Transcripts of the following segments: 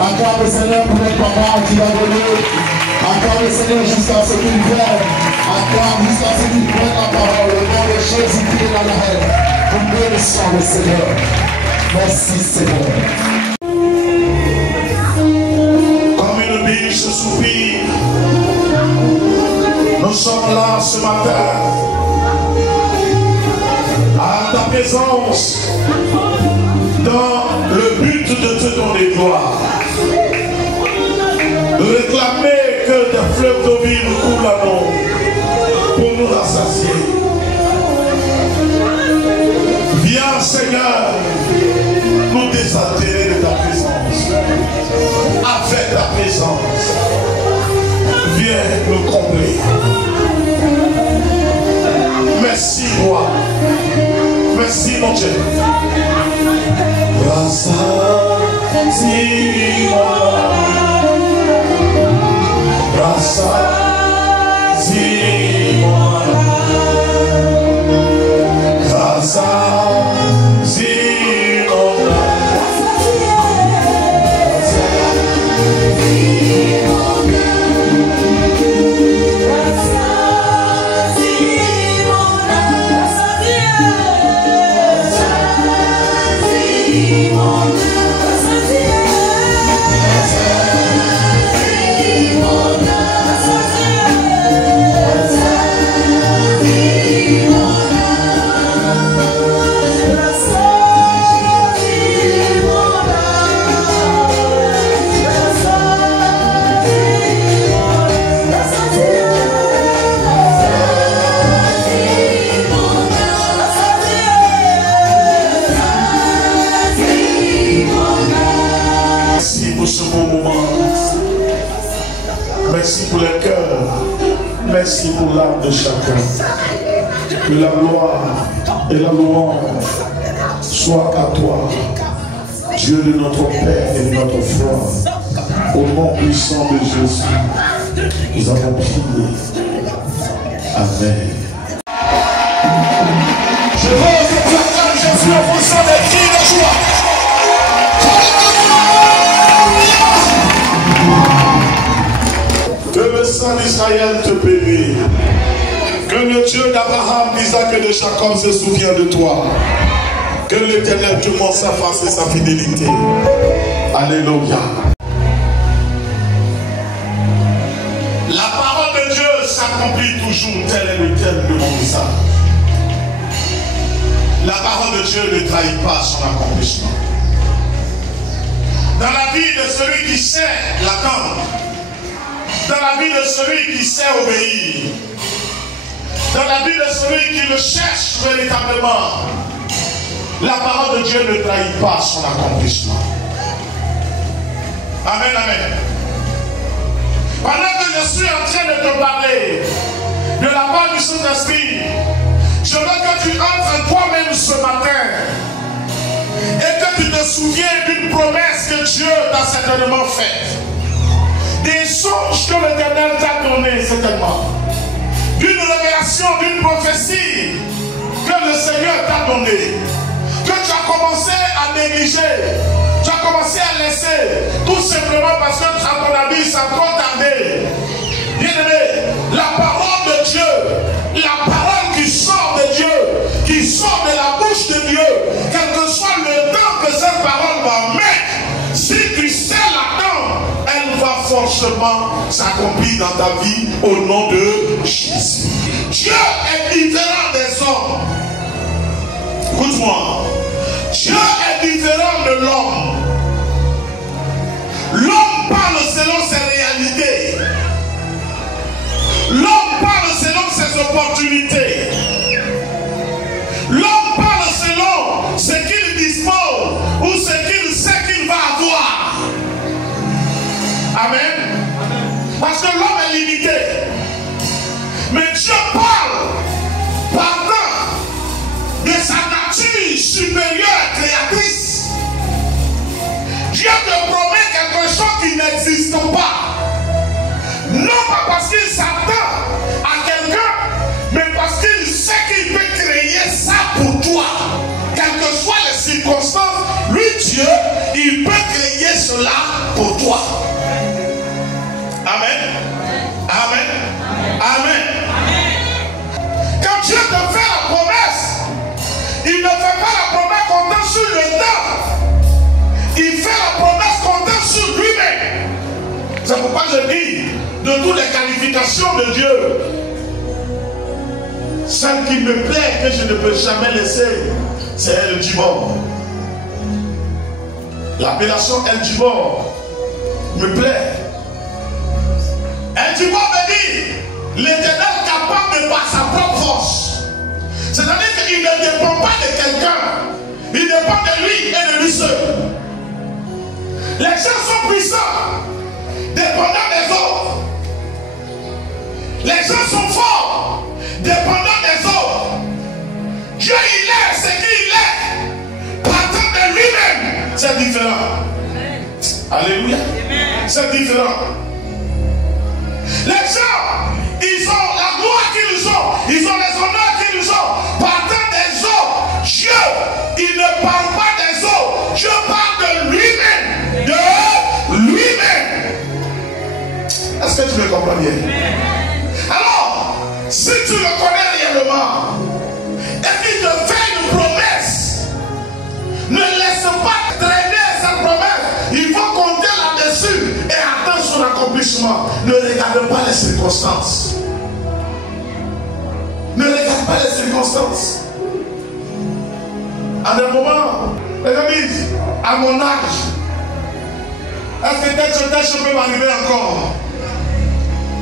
Acclame le Seigneur pour notre papa qui va donner. Acclame le Seigneur jusqu'à ce qu'il vienne. Acclame jusqu'à ce qu'il prenne la parole. Le nom de Jésus qui est dans la haine. Nous bénissons le Seigneur. Merci Seigneur. Comme une biche soupire, nous sommes là ce matin à ta présence dans le but de te donner gloire, de réclamer que des fleuves d'eau vive coulent à nous pour nous rassasier. Viens Seigneur nous désaltérer de ta présence. Avec ta présence, viens nous combler. Merci roi. Merci mon Dieu. Grâce à Simon, grâce à Simon, grâce à Simon, merci pour le cœur, merci pour l'âme de chacun. Que la gloire et la louange soient à toi, Dieu de notre Père et de notre foi. Au nom puissant de Jésus, nous avons prié. Amen. Je veux que tu acclames Jésus en poussant des cris de joie. Que le Saint d'Israël te bénisse. Que le Dieu d'Abraham, d'Isaac et de Jacob se souvienne de toi. Que l'Éternel te montre sa face et sa fidélité. Alléluia. La parole de Dieu s'accomplit toujours, tel est le thème de mon message. La parole de Dieu ne trahit pas son accomplissement. Dans la vie de celui qui sait l'attendre, dans la vie de celui qui sait obéir, dans la vie de celui qui le cherche véritablement, la parole de Dieu ne trahit pas son accomplissement. Amen, amen. Pendant que je suis en train de te parler de la part du Saint-Esprit, je veux que tu entres en toi-même ce matin et que tu te souviens d'une promesse que Dieu t'a certainement faite. Des songes que l'Éternel t'a donné certainement. D'une révélation, d'une prophétie que le Seigneur t'a donnée. Que tu as commencé à négliger. Tu as commencé à laisser. Tout simplement parce que à ton avis, ça a trop tardé. Bien-aimé, la parole de Dieu, la parole qui sort de Dieu, qui sort de la bouche de Dieu, quel que soit le temps que cette parole va mettre, si tu sais l'attendre, elle va forcément s'accomplir dans ta vie au nom de Jésus. Dieu est différent des hommes. Écoute-moi. Dieu est différent de l'homme. L'homme parle selon ses réalités. L'homme parle selon ses opportunités. L'homme parle selon ce qu'il dispose ou ce qu'il sait qu'il va avoir. Amen. Parce que l'homme est limité. Mais Dieu parle partant de sa nature supérieure créatrice. Dieu te promet quelque chose qui n'existe pas. Non pas parce qu'il s'attend à quelqu'un, mais parce qu'il sait qu'il peut créer ça pour toi. Quelles que soient les circonstances, lui Dieu, il peut créer cela pour toi. Amen. Amen. Amen. Quand Dieu te fait la promesse, il ne fait pas la promesse comptant sur le temps. Il fait la promesse comptant sur lui-même. C'est pourquoi je dis, de toutes les qualifications de Dieu, celle qui me plaît, que je ne peux jamais laisser, c'est El Gibor. L'appellation El Gibor me plaît. El Gibor me dit, l'Éternel capable de par sa propre force. C'est-à-dire qu'il ne dépend pas de quelqu'un. Il dépend de lui et de lui seul. Les gens sont puissants, dépendant des autres. Les gens sont forts, dépendant des autres. Dieu, il est ce qu'il est. Partant de lui-même, c'est différent. Alléluia. C'est différent. Les gens, ils ont la gloire qu'ils ont, ils ont les honneurs qu'ils ont. Partant des autres, Dieu, il ne parle pas des autres. Dieu parle de lui-même. De lui-même. Est-ce que tu me comprends bien? Alors, si tu le connais réellement, et qu'il te fait une promesse, ne laisse pas traîner cette promesse. Il faut compter là-dessus et attendre son accomplissement. Ne regarde pas les circonstances. Ne regarde pas les circonstances. À un moment, les amis, à mon âge, est-ce que tel chose peut m'arriver encore?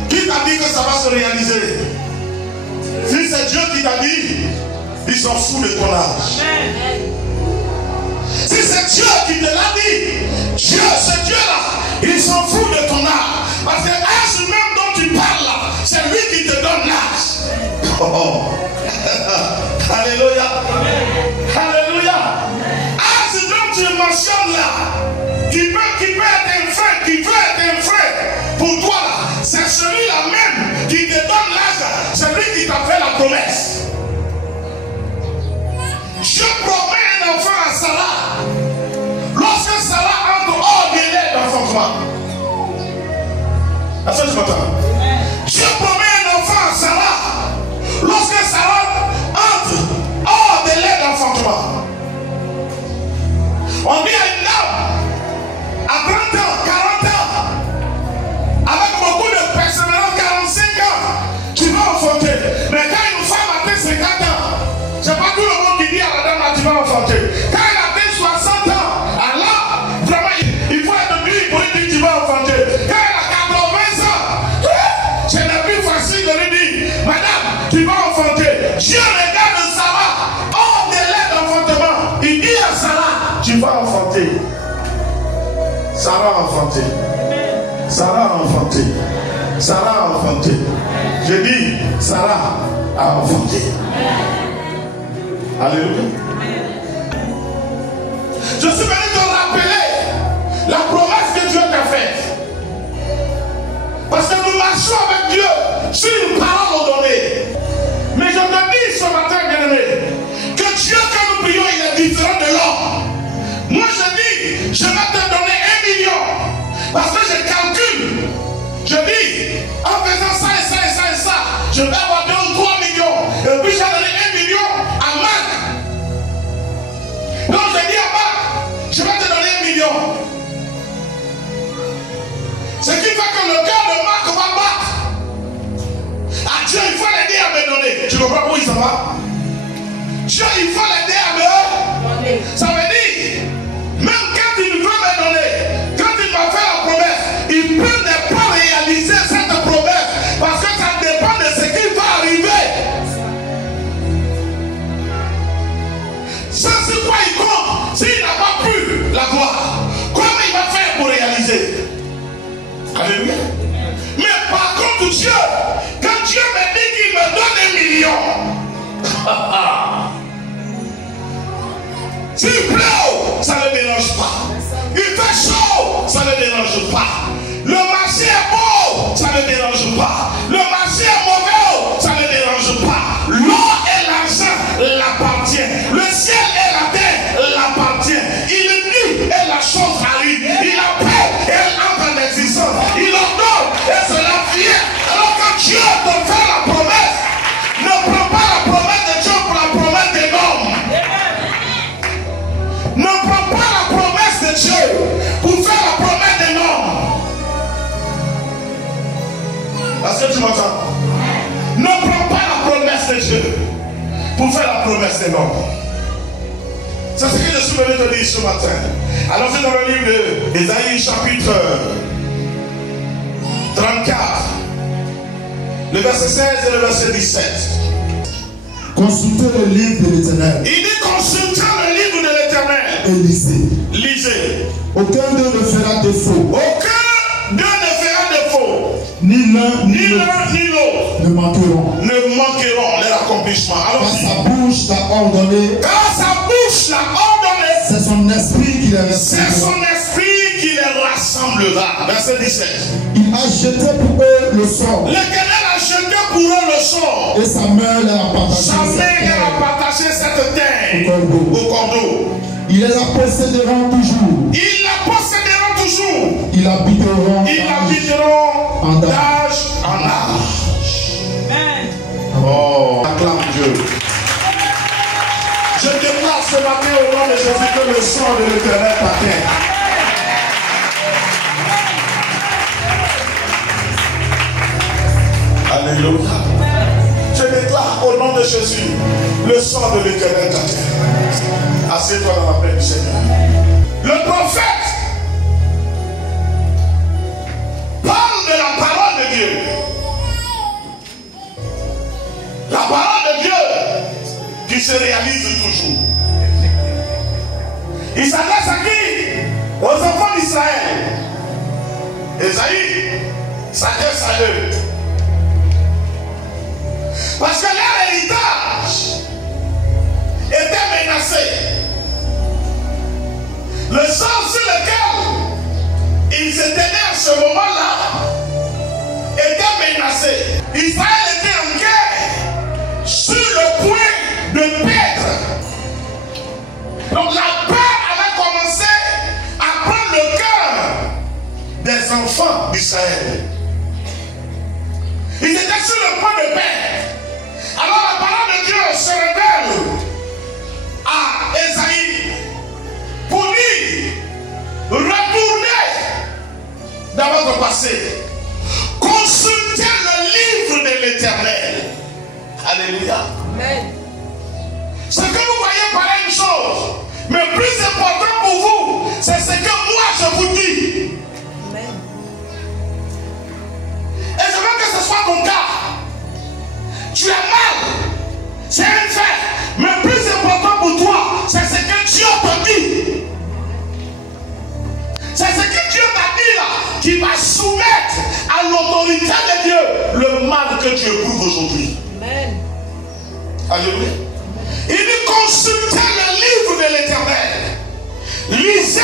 Qui t'a dit que ça va se réaliser? Si c'est Dieu qui t'a dit, il s'en fout de ton âge. Si c'est Dieu qui te l'a dit, Dieu, ce Dieu-là, il s'en fout de ton âge. Parce que l'âge même dont tu parles là, c'est lui qui te donne l'âge. Oh. Alléluia. Alléluia. Âge dont tu mentionnes là, qui peut être un frère pour toi là, c'est celui-là même qui te donne l'âge, c'est lui qui t'a fait la promesse. Je promets un enfant à Sarah. Lorsque Sarah entre hors délai d'enfantement. Est-ce que tu m'entends? Je promets un enfant à Sarah. Lorsque Sarah entre hors délai d'enfantement. On dit à une dame à 30 ans, 40 ans, avec beaucoup de persévérance, 45 ans, tu vas enfanter. Mais quand une femme atteint 50 ans, c'est pas tout le monde qui dit à la dame là, tu vas enfanter. Quand elle atteint 60 ans, alors, vraiment, il faut être dur pour lui dire tu vas enfanter. Quand elle a 80 ans, ce n'est plus facile de lui dire, madame, tu vas enfanter. Dieu regarde Sarah, hors délai d'enfantement. Il dit à Sarah, tu vas enfanter. Sarah a enfanté. Sarah a enfanté. Sarah a enfanté. Je dis, Sarah a enfanté. Alléluia. Je suis venu te rappeler la promesse que Dieu t'a faite. Parce que nous marchons avec Dieu sur une parole donnée. Mais je te dis ce matin, bien-aimé, que Dieu que nous prions, il est différent de l'homme. Moi je dis, je vais te donner 1 million. Parce que je calcule. Je dis, en faisant ça et ça et ça et ça, je vais avoir 2 ou 3 millions. Et puis j'ai donné 1 million à Marc. Donc je dis à Marc, je vais te donner 1 million. Ce qui fait que le cœur de Marc va battre. À Dieu, il faut l'aider à me donner. Tu comprends où il s'en va? Dieu, il faut l'aider à me donner. Ça veut dire, même quand il veut me donner, quand il m'a fait la promesse, il peut ne pas réaliser cette promesse parce que ça dépend de ce qui va arriver. Ça, c'est quoi il compte? S'il n'a pas pu la voir, comment il va faire pour réaliser? Alléluia. Mais par contre, Dieu, quand Dieu me dit qu'il me donne 1 million, s'il Est-ce que tu m'entends? Ne prends pas la promesse de Dieu pour faire la promesse des hommes. C'est ce que je suis venu te dire ce matin. Alors c'est dans le livre d'Ésaïe chapitre 34, le verset 16 et le verset 17. Consultez le livre de l'Éternel. Il dit consultez le livre de l'Éternel. Et lisez. Lisez. Aucun d'eux ne fera défaut. Aucun d'eux ne fera défaut. Ni l'un Ni l'un ni l'autre ne manqueront. ne manqueront leur accomplissement. Car Alors sa bouche l'a ordonné. car sa bouche l'a ordonné. C'est son esprit qui les C'est rassemblera. son esprit qui les rassemblera. Verset 17. Il a jeté pour eux le sort. L'Éternel a jeté pour eux le sort. Et sa main leur a partagé Sa main leur a partagé cette terre au cordeau. Il les la posséderont toujours. Ils la posséderont toujours. Ils habiteront En d'âge en âge. Oh, acclame Dieu. Je déclare ce matin au nom de Jésus que le sang de l'Éternel t'atteint. Alléluia. Je déclare au nom de Jésus, le sang de l'Éternel t'atteint. Assieds-toi dans la paix du Seigneur. Le prophète parle de la parole de Dieu. La parole de Dieu qui se réalise toujours. Il s'adresse à qui? Aux enfants d'Israël. Ésaïe s'adresse à eux. Parce que leur héritage était menacé. Le sang sur lequel ils étaient nés à ce moment-là était menacé. Israël était en guerre, sur le point de perdre. Donc la peur avait commencé à prendre le cœur des enfants d'Israël. Ils étaient sur le point de perdre. Alors la parole de Dieu se révèle à Ésaïe pour dire: retournez dans votre passé, consultez le livre de l'Éternel. Alléluia. Amen. Ce que vous voyez paraît une chose, mais plus important pour vous, c'est ce que moi je vous dis. Amen. Et je veux que ce soit ton cas. Tu as mal, c'est un fait, mais plus important pour toi, c'est ce que Dieu te dit. C'est ce que Dieu t'a dit là, qui va soumettre à l'autorité de Dieu le mal que tu éprouves aujourd'hui. Amen. Alléluia. Il dit consultez le livre de l'Éternel. Lisez.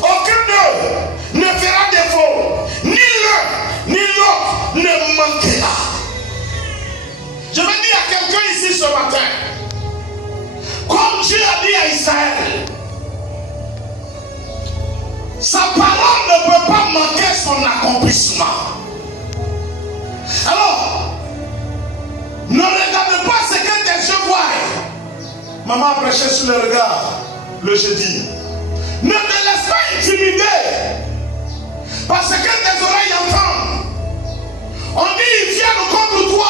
Aucun d'eux ne fera défaut. Ni l'un, ni l'autre ne manquera. Je veux dire à quelqu'un ici ce matin, comme Dieu a dit à Israël, sa parole ne peut pas manquer son accomplissement. Alors, ne regarde pas ce que tes yeux voient. Maman a prêché sur le regard le jeudi. Ne te laisse pas intimider parce que tes oreilles entendent. On dit ils viennent contre toi.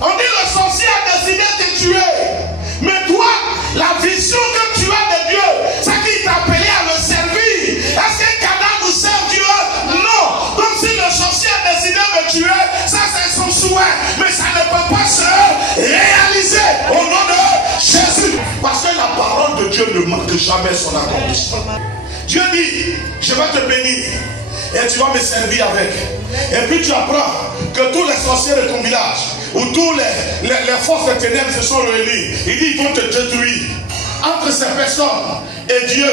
On dit le sorcier a décidé de te tuer. Mais toi, la vision que tu as de Dieu, c'est qu'il t'a appelé à le servir. Est-ce qu'un cadavre sert Dieu? Non. Donc si le sorcier a décidé de me tuer, ça c'est son souhait. Mais ça ne peut pas se réaliser au nom de Jésus. Parce que la parole de Dieu ne manque jamais son accomplissement. Dieu dit, je vais te bénir. Et tu vas me servir avec. Et puis tu apprends que tous les sorciers de ton village, où tous les forces des ténèbres se sont réunies, il dit ils vont te détruire. Entre ces personnes et Dieu,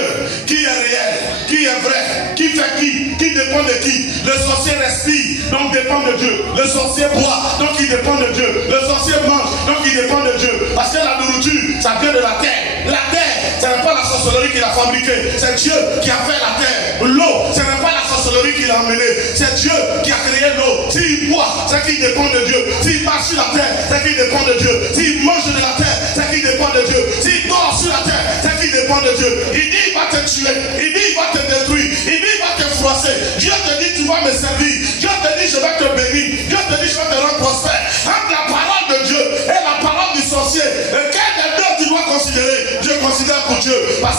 qui est réel, qui est vrai, qui fait qui dépend de qui. Le sorcier respire, donc dépend de Dieu. Le sorcier boit, donc il dépend de Dieu. Le sorcier mange, donc il dépend de Dieu. Parce que la nourriture, ça vient de la terre. La terre, ce n'est pas la sorcellerie qui l'a fabriquée, c'est Dieu qui a fait la terre. L'eau, ce n'est pas la sorcellerie qui l'a emmenée, c'est Dieu qui a créé l'eau. S'il boit, c'est qu'il dépend de Dieu. S'il marche sur la terre, c'est qu'il dépend de Dieu. S'il mange de la terre, c'est qu'il dépend de Dieu. S'il dort sur la terre, c'est qu'il dépend de Dieu. Il dit il va te tuer, il dit il va te détruire, il dit il va te froisser. Dieu te dit tu vas me servir. Dieu te dit je vais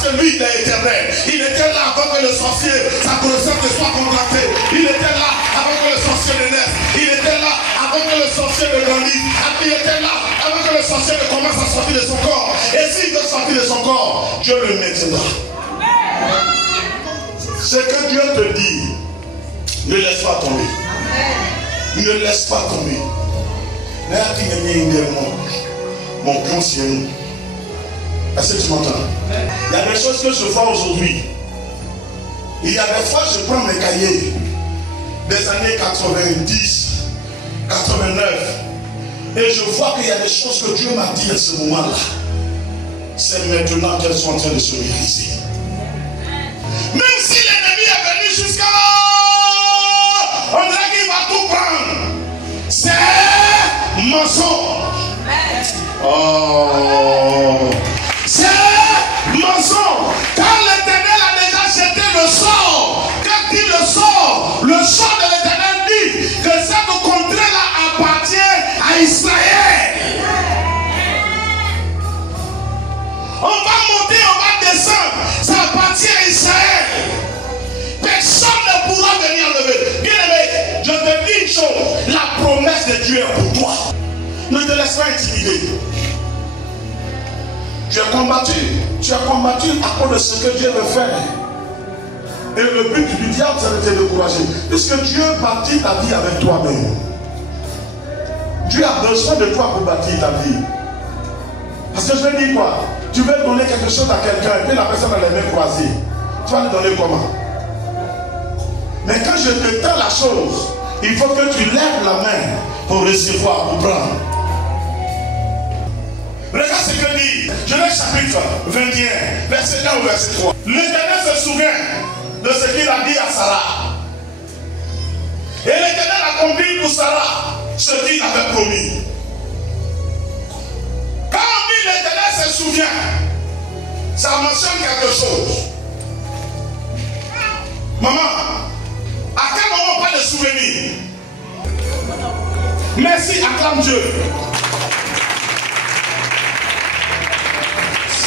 que lui, il est éternel. Il était là avant que le sorcier, sa connaissance ne soit contractée. Il était là avant que le sorcier ne naisse. Il était là avant que le sorcier ne grandisse. Il était là avant que le sorcier ne commence à sortir de son corps. Et s'il veut sortir de son corps, Dieu le maintiendra. Ce que Dieu te dit, ne laisse pas tomber. Ne laisse pas tomber. Mon conseiller. Est-ce que tu m'entends? Il y a des choses que je vois aujourd'hui. Il y a des fois, je prends mes cahiers des années 90, 89, et je vois qu'il y a des choses que Dieu m'a dit à ce moment-là. C'est maintenant qu'elles sont en train de se réaliser. Même si l'ennemi est venu jusqu'à là, on dirait qu'il va tout prendre. C'est mensonge. Oh, c'est mensonge. Quand l'Éternel a déjà jeté le sort, quand il le sort de l'Éternel dit que cette contrée-là appartient à Israël. On va monter, on va descendre, ça appartient à Israël. Personne ne pourra venir enlever. Bien aimé, je te dis une chose, la promesse de Dieu est pour toi. Ne te laisse pas intimider. Tu as combattu à cause de ce que Dieu veut faire. Et le but du diable, c'est de te décourager. Puisque Dieu bâtit ta vie avec toi-même. Dieu a besoin de toi pour bâtir ta vie. Parce que je vais dire quoi? Tu veux donner quelque chose à quelqu'un et puis la personne a les mains croisées. Tu vas lui donner comment? Mais quand je te tends la chose, il faut que tu lèves la main pour recevoir, pour prendre. Regarde ce que dit Genèse chapitre 21, verset 1 au verset 3. L'Éternel se souvient de ce qu'il a dit à Sarah. Et l'Éternel accomplit pour Sarah ce qu'il avait promis. Quand on dit l'Éternel se souvient, ça mentionne quelque chose. Maman, à quel moment on parle de souvenir? Merci, acclame Dieu.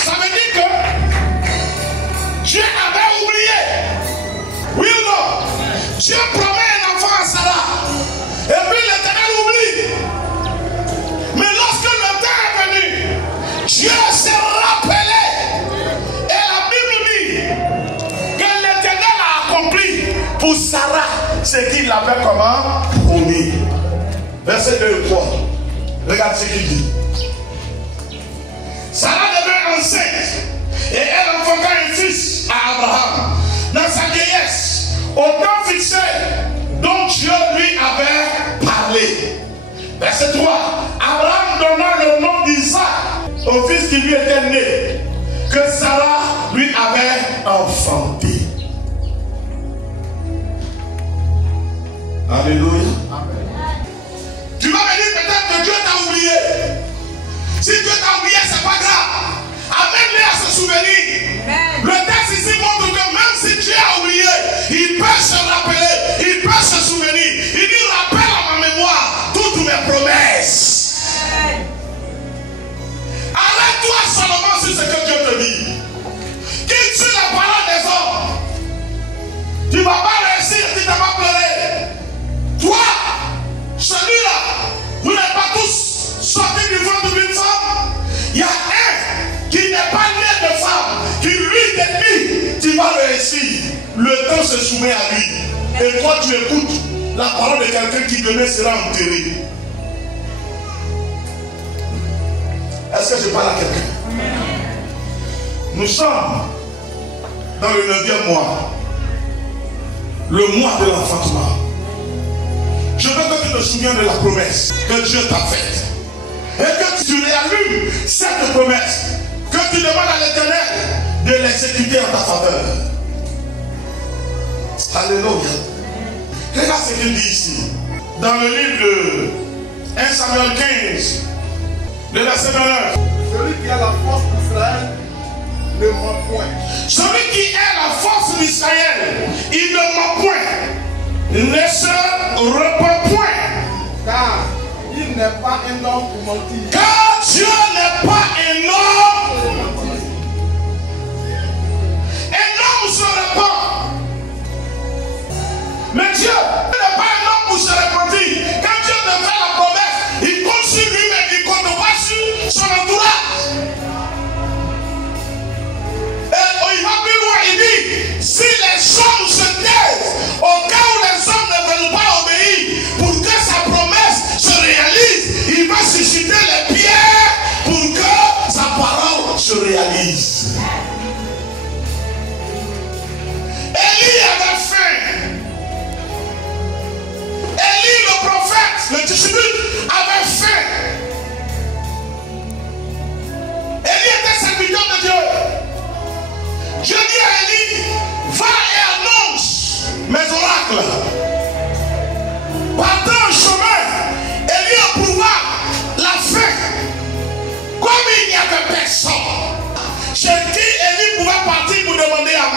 Ça veut dire que Dieu avait oublié. Oui ou non? Dieu promet un enfant à Sarah. Et puis l'Éternel oublie. Mais lorsque le temps est venu, Dieu s'est rappelé. Et la Bible dit que l'Éternel a accompli pour Sarah ce qu'il avait comment promis. Verset 2 et 3. Regarde ce qu'il dit. Sarah devint enceinte et elle enfanta un fils à Abraham dans sa vieillesse, au temps fixé dont Dieu lui avait parlé. Verset 3. Abraham donna le nom d'Isaac au fils qui lui était né, que Sarah lui avait enfanté. Alléluia. Tu vas me dire peut-être que Dieu t'a oublié. Si Dieu t'a oublié, c'est pas grave. Amène-les à se souvenir. Amen. Le texte ici montre que même si Dieu a oublié, il peut se rappeler, il peut se souvenir. Il dit rappelle à ma mémoire toutes mes promesses. Amen. Arrête-toi seulement sur ce que Dieu te dit. Quitte sur la parole des hommes. Tu ne vas pas réussir, tu ne vas pas pleurer. Toi, celui-là, vous n'êtes pas tous sortis du ventre d'une femme. Il y a un qui n'est pas né de femme, qui lui te dit, tu vas réussir. Le temps se soumet à lui. Et toi, tu écoutes la parole de quelqu'un qui demain sera enterré. Est-ce que je parle à quelqu'un? Nous sommes dans le 9e mois. Le mois de l'enfantement. Je veux que tu te souviennes de la promesse que Dieu t'a faite. Et que tu réallumes cette promesse. Que tu demandes à l'Éternel de l'exécuter en ta faveur. Alléluia. Regarde ce qu'il dit ici. Dans le livre de 1 Samuel 15, le verset 29. Celui qui a la force d'Israël ne ment point. Celui qui est la force d'Israël, il ne ment point. Ne se repent point. Car il n'est pas un homme pour mentir. Car Dieu n'est pas un homme.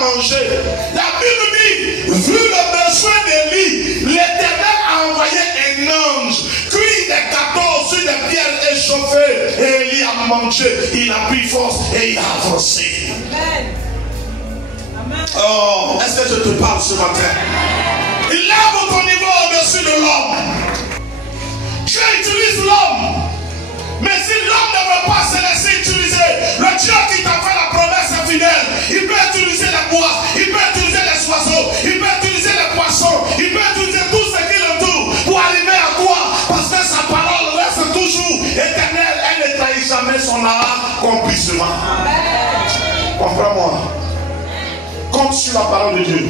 manger. La Bible dit, vu le besoin d'Élie, l'Éternel a envoyé un ange, cuit des gâteaux sur des pierres échauffées. Et Élie a mangé, il a pris force et il a avancé. Amen. Oh, est-ce que je te parle ce matin? Il lève ton niveau au-dessus de l'homme. Dieu utilise l'homme. Mais si l'homme ne veut pas se laisser utiliser, le Dieu qui t'a fait la promesse est fidèle. Il peut utiliser les bois, il peut utiliser les oiseaux, il peut utiliser les poissons, il peut utiliser tout ce qui l'entoure pour arriver à toi. Parce que sa parole reste toujours éternelle. Elle ne trahit jamais son accomplissement. Comprends-moi. Compte sur la parole de Dieu.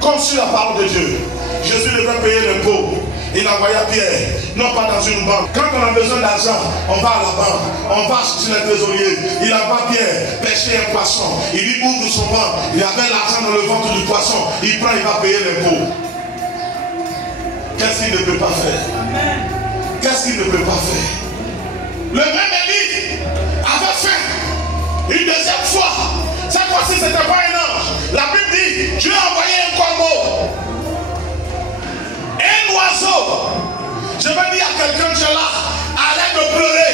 Compte sur la parole de Dieu. Jésus devait payer l'impôt. Il envoya Pierre, non pas dans une banque. Quand on a besoin d'argent, on va à la banque, on va chez le trésorier. Il envoie Pierre pêcher un poisson. Il lui ouvre son ventre. Il avait l'argent dans le ventre du poisson. Il prend, il va payer l'impôt. Qu'est-ce qu'il ne peut pas faire? Qu'est-ce qu'il ne peut pas faire? Le même Élie avait fait une deuxième fois. Cette fois-ci, ce n'était pas un ange. La Bible dit, Dieu a envoyé un corbeau. Un oiseau. Je vais dire à quelqu'un qui est là, arrête de pleurer.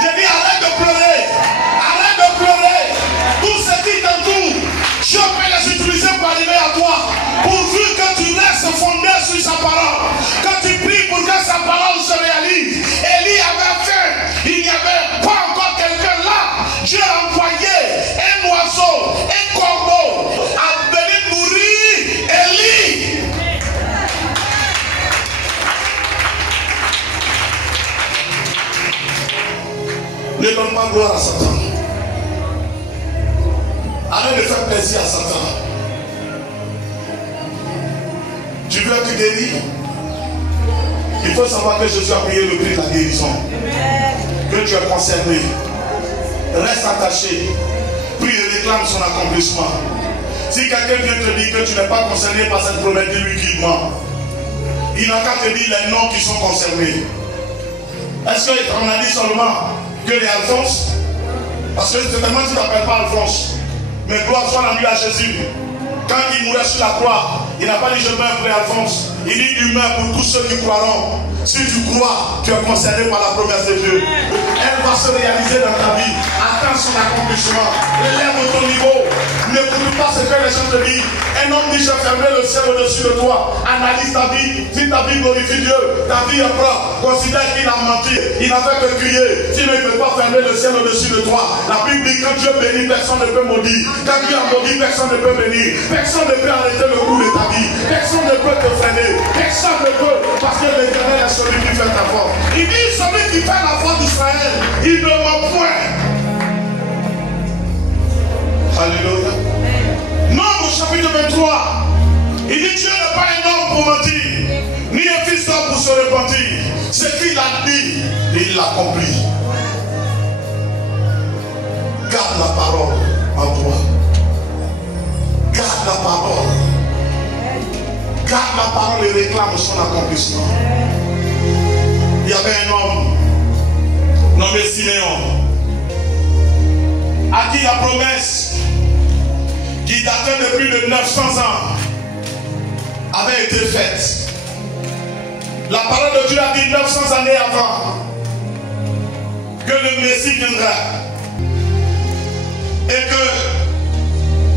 Je dis arrête de pleurer. Arrête de pleurer. Tout ce qui t'entoure, Dieu peut les utiliser pour arriver à toi. Pourvu que tu restes fondé sur sa parole. Quand tu pries pour que sa parole se réalise. Élie avait faim. Il n'y avait pas encore quelqu'un là. Dieu a envoyé un oiseau, un corbeau à venir nourrir Élie. Ne donne pas gloire à Satan. Arrête de faire plaisir à Satan. Tu veux être guéri? Il faut savoir que Jésus a payé le prix de la guérison. Que tu es concerné. Reste attaché. Prie et réclame son accomplissement. Si quelqu'un vient te dire que tu n'es pas concerné par cette promesse, dis-lui qu'il ment. Il n'a qu'à te dire les noms qui sont concernés. Est-ce qu'on a dit seulement que les Alphonse? Parce que certainement tu ne t'appelles pas Alphonse. Mais gloire soit la nuit à Jésus. Quand il mourait sur la croix, il n'a pas dit je meurs frère Alphonse. Il dit il meurt pour tous ceux qui croiront. Si tu crois, tu es concerné par la promesse de Dieu. Elle va se réaliser dans ta vie. Attends son accomplissement. Lève ton niveau. N'écoute pas ce que les gens te disent. Un homme dit j'ai fermé le ciel au-dessus de toi. Analyse ta vie. Si ta vie glorifie Dieu, ta vie est propre. Considère qu'il a menti. Il n'a fait que crier. Sinon il ne peut pas fermer le ciel au-dessus de toi. La Bible dit que Dieu bénit, personne ne peut maudire. Quand Dieu a maudit, personne ne peut bénir. Personne ne peut arrêter le cours de ta vie. Personne ne peut te freiner. Personne ne peut. Parce que l'Éternel est celui qui fait ta force. Il dit celui qui fait la force d'Israël, il ne ment point. Alléluia. Nombre chapitre 23. Il dit Dieu n'est pas un homme pour mentir, ni un fils d'homme pour se repentir. Ce qu'il a dit, il l'accomplit. Garde la parole en toi. Garde la parole. Garde la parole et réclame son accomplissement. Il y avait un homme nommé Siméon à qui la promesse qui datait de plus de 900 ans avait été faite. La parole de Dieu a dit 900 années avant que le Messie viendra et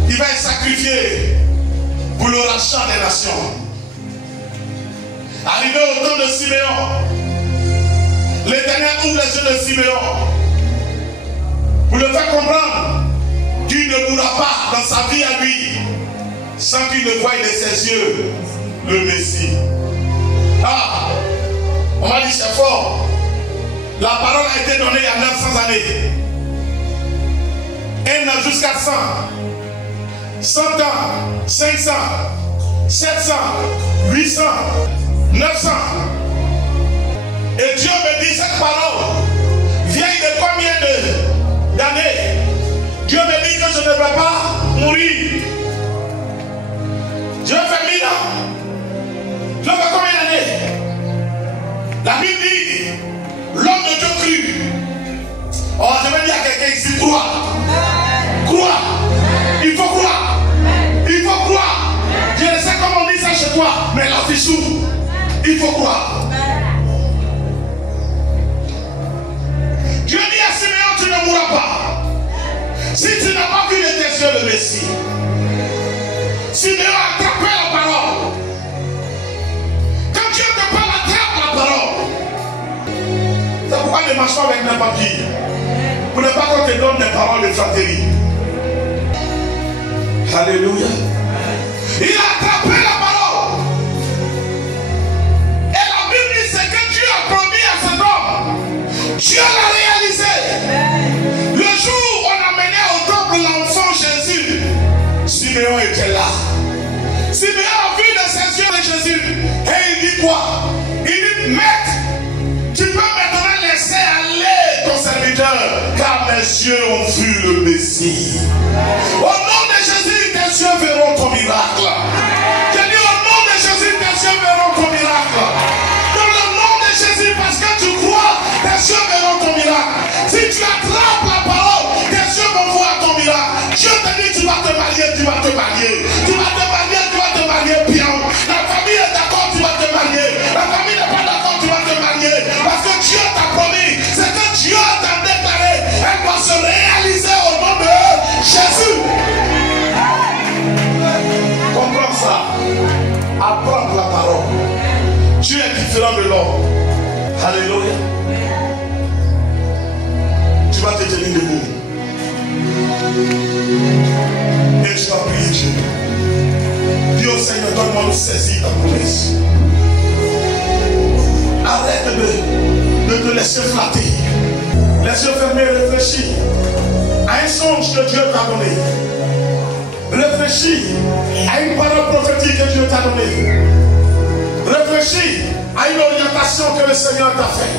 qu'il va être sacrifié pour le rachat des nations. Arrivé au temps de Siméon, l'Éternel ouvre les yeux de Siméon pour le faire comprendre qu'il ne mourra pas dans sa vie à lui sans qu'il ne voie de ses yeux le Messie. Ah, on m'a dit c'est fort. La parole a été donnée il y a 900 années. Elle n'a jusqu'à 100. 100 ans, 500, 700, 800, 900. Et Dieu me dit cette parole vient de combien d'années? Dieu me dit que je ne vais pas mourir. Dieu fait 1000 ans. Je veux combien d'années? La Bible dit l'homme de Dieu crut. Oh, je vais dire à quelqu'un ici, crois. Crois. Il faut croire. Il faut croire. Dieu dit à Siméon, tu ne mourras pas. Si tu n'as pas vu de tes yeux le Messie. Siméon a attrapé la parole. Quand Dieu te parle, attrape la parole. C'est pourquoi ne marche pas avec n'importe qui. Pour ne pas qu'on te donne des paroles de flatterie. Alléluia. Il a attrapé la parole. Et la Bible dit c'est que Dieu a promis à cet homme. Dieu l'a réalisé. Le jour où on a mené au temple l'enfant Jésus, Siméon était là. Siméon a vu de ses yeux de Jésus. Et il dit quoi? Il dit, Maître, tu peux maintenant laisser aller ton serviteur, car mes yeux ont vu le Messie. Au nom de Jésus, tes yeux verront ton miracle. J'ai dit au nom de Jésus, tes yeux verront ton miracle. Dans le nom de Jésus, parce que tu crois, tes yeux verront ton miracle. Si tu attrapes la parole, tes yeux vont voir ton miracle. Dieu te dit, tu vas te marier, tu vas te marier. Tu vas te marier, tu vas te marier bien. La famille est d'accord, tu vas te marier. La famille n'est pas d'accord, tu vas te marier. Parce que Dieu t'a promis. C'est que Dieu t'a déclaré. Elle va se réaliser au nom de Jésus. Comprends ça. Apprends la parole. Dieu est différent de l'homme. Alléluia. Tu vas te tenir debout. Et tu vas prier Dieu. Dis au Seigneur, donne-moi de saisir ta promesse. Arrête de te laisser flatter. Les yeux fermés, réfléchis à un songe que Dieu t'a donné. Réfléchis à une parole prophétique que Dieu t'a donnée. Réfléchis à une orientation que le Seigneur t'a fait.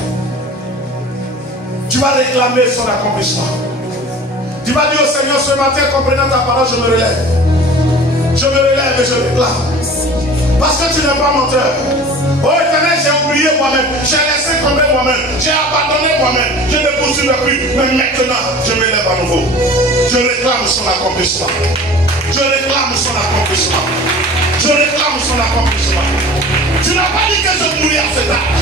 Tu vas réclamer son accomplissement. Tu vas dire au Seigneur ce matin, comprenant ta parole, je me relève. Je me relève et je réclame. Parce que tu n'es pas menteur. Oh Éternel, j'ai oublié moi-même. J'ai laissé tomber moi-même. J'ai abandonné moi-même. Je ne poursuivrai plus. Mais maintenant, je me lève à nouveau. Je réclame son accomplissement. Je réclame son accomplissement. Je réclame son accomplissement. Tu n'as pas dit que je mourrais à cet âge.